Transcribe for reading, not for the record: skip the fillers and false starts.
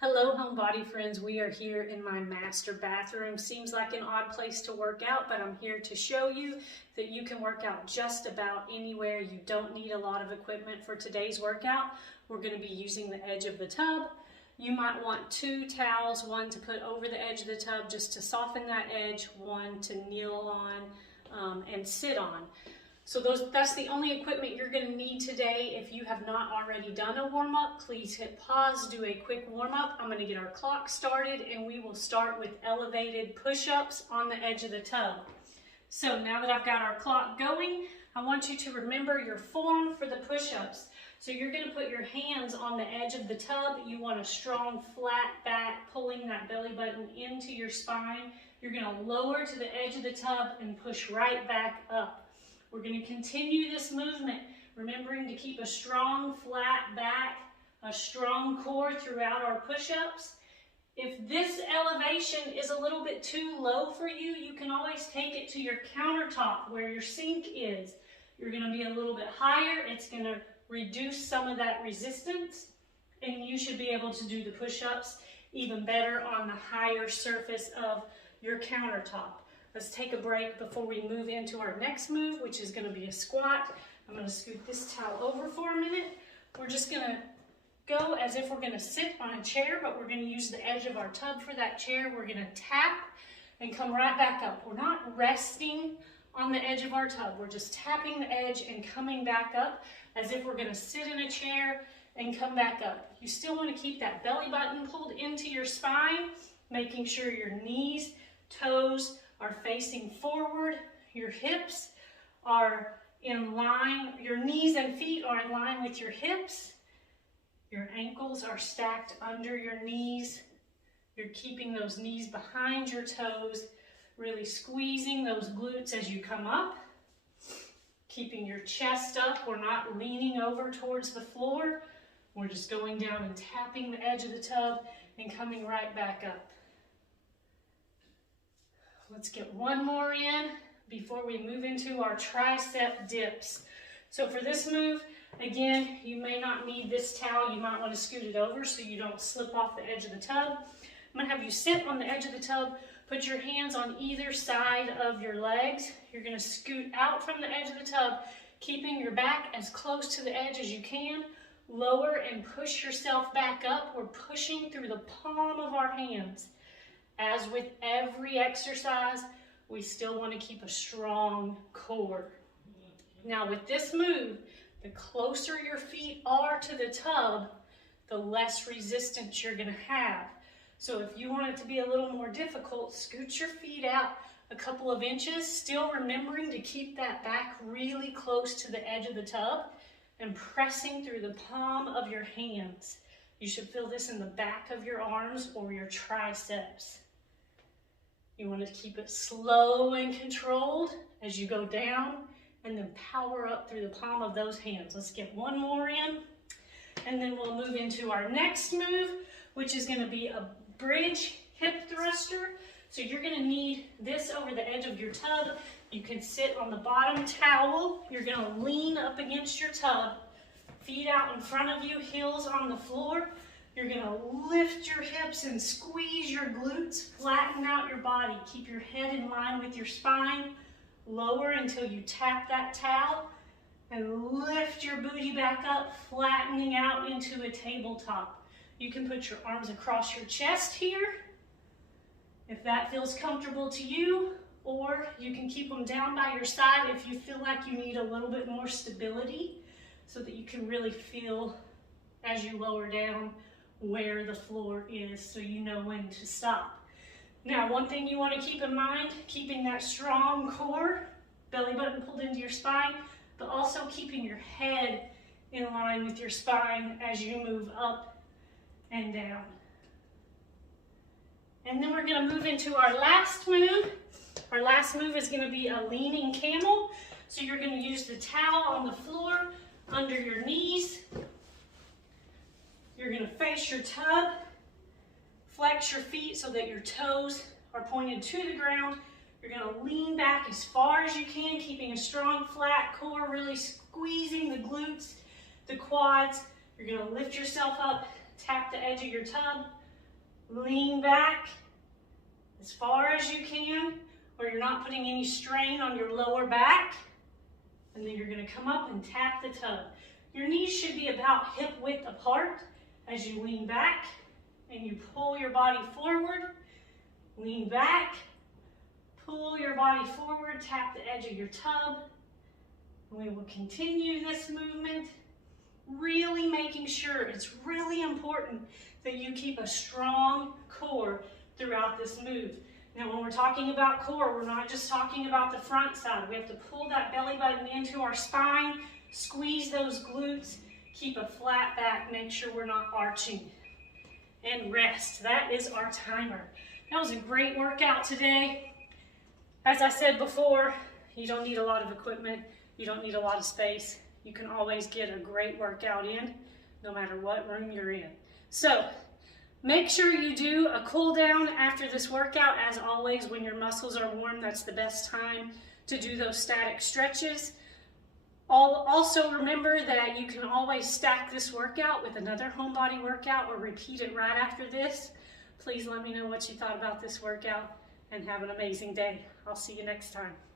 Hello, homebody friends. We are here in my master bathroom. Seems like an odd place to work out, but I'm here to show you that you can work out just about anywhere. You don't need a lot of equipment for today's workout. We're going to be using the edge of the tub. You might want two towels, one to put over the edge of the tub just to soften that edge, one to kneel on and sit on. So that's the only equipment you're going to need today. If you have not already done a warm-up, please hit pause, do a quick warm-up. I'm going to get our clock started and we will start with elevated push-ups on the edge of the tub. So now that I've got our clock going, I want you to remember your form for the push-ups. So you're going to put your hands on the edge of the tub. You want a strong flat back, pulling that belly button into your spine. You're going to lower to the edge of the tub and push right back up. We're going to continue this movement, remembering to keep a strong flat back, a strong core throughout our push-ups. If this elevation is a little bit too low for you, you can always take it to your countertop where your sink is. You're going to be a little bit higher. It's going to reduce some of that resistance, and you should be able to do the push-ups even better on the higher surface of your countertop. Let's take a break before we move into our next move, which is going to be a squat. I'm going to scoot this towel over for a minute. We're just going to go as if we're going to sit on a chair, but we're going to use the edge of our tub for that chair. We're going to tap and come right back up. We're not resting on the edge of our tub. We're just tapping the edge and coming back up as if we're going to sit in a chair and come back up. You still want to keep that belly button pulled into your spine, making sure your knees, toes are facing forward, your hips are in line, your knees and feet are in line with your hips, your ankles are stacked under your knees, you're keeping those knees behind your toes, really squeezing those glutes as you come up, keeping your chest up. We're not leaning over towards the floor, we're just going down and tapping the edge of the tub and coming right back up. Let's get one more in before we move into our tricep dips. So for this move, again, you may not need this towel. You might want to scoot it over so you don't slip off the edge of the tub. I'm going to have you sit on the edge of the tub, put your hands on either side of your legs. You're going to scoot out from the edge of the tub, keeping your back as close to the edge as you can. Lower and push yourself back up. We're pushing through the palm of our hands. As with every exercise, we still want to keep a strong core. Now with this move, the closer your feet are to the tub, the less resistance you're going to have. So if you want it to be a little more difficult, scoot your feet out a couple of inches, still remembering to keep that back really close to the edge of the tub and pressing through the palm of your hands. You should feel this in the back of your arms or your triceps. You want to keep it slow and controlled as you go down and then power up through the palm of those hands. Let's get one more in and then we'll move into our next move, which is going to be a bridge hip thruster. So you're going to need this over the edge of your tub. You can sit on the bottom towel. You're going to lean up against your tub, feet out in front of you, heels on the floor. You're going to lift your hips and squeeze your glutes, flatten out your body. Keep your head in line with your spine. Lower until you tap that towel and lift your booty back up, flattening out into a tabletop. You can put your arms across your chest here if that feels comfortable to you, or you can keep them down by your side if you feel like you need a little bit more stability so that you can really feel as you lower down where the floor is so you know when to stop. Now, one thing you want to keep in mind, keeping that strong core, belly button pulled into your spine, but also keeping your head in line with your spine as you move up and down. And then we're going to move into our last move. Our last move is going to be a leaning camel. So you're going to use the towel on the floor under your knees. You're going to face your tub, flex your feet so that your toes are pointed to the ground. You're going to lean back as far as you can, keeping a strong flat core, really squeezing the glutes, the quads. You're going to lift yourself up, tap the edge of your tub, Lean back as far as you can, where you're not putting any strain on your lower back. And then you're going to come up and tap the tub. Your knees should be about hip width apart as you lean back and you pull your body forward. Lean back, pull your body forward, tap the edge of your tub. We will continue this movement, really making sure, it's really important that you keep a strong core throughout this move. Now, when we're talking about core, we're not just talking about the front side. We have to pull that belly button into our spine, squeeze those glutes, keep a flat back, make sure we're not arching. And rest. That is our timer. That was a great workout today. As I said before, you don't need a lot of equipment. You don't need a lot of space. You can always get a great workout in, no matter what room you're in. So, make sure you do a cool down after this workout. As always, when your muscles are warm, that's the best time to do those static stretches. Also remember that you can always stack this workout with another home body workout or repeat it right after this. Please let me know what you thought about this workout and have an amazing day. I'll see you next time.